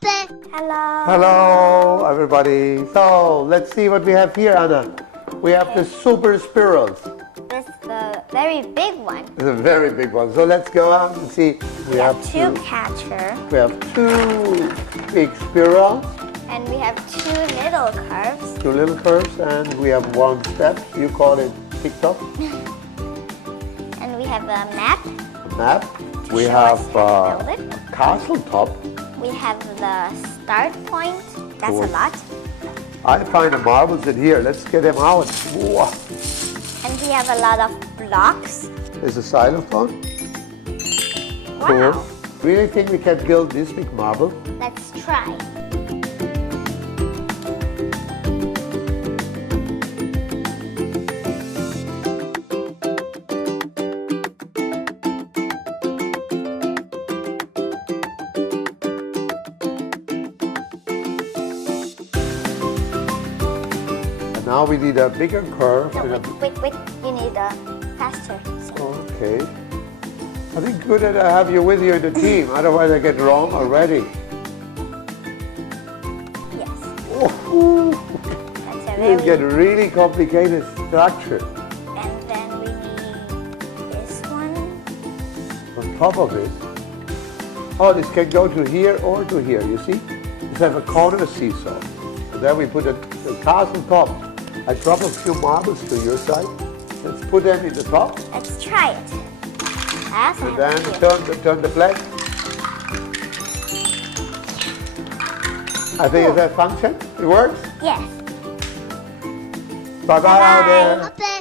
Hape. Hello. Hello, everybody. So let's see what we have here, Anna. We have the super spirals. This is the very big one. It's a very big one. So let's go out and see. We have two catcher. We have two big spirals. And we have two little curves. Two little curves, and we have one step. You call it TikTok. And we have a map. A map. We show have us how to build it. a castle top. We have the start point. That's Cool. a lot. I find the marbles in here. Let's get them out. Whoa. And we have a lot of blocks. There's a xylophone. Wow. Cool. Really think we can build this big marble? Let's try. Now we need a bigger curve. No, and a- wait. You need a faster. Okay. I think good that I have you with you in the team. Otherwise I get wrong already. Yes. Ooh. That's a This very... get really complicated structure. And then we need this one. On top of it. Oh, this can go to here or to here, you see? Let's have a corner seesaw. And then we put the castle top. I drop a few marbles to your side. Let's put them in the top. Let's try it. And then turn the flag. I think Cool. it's that function. It works. Yes. Bye-bye out there. Hape.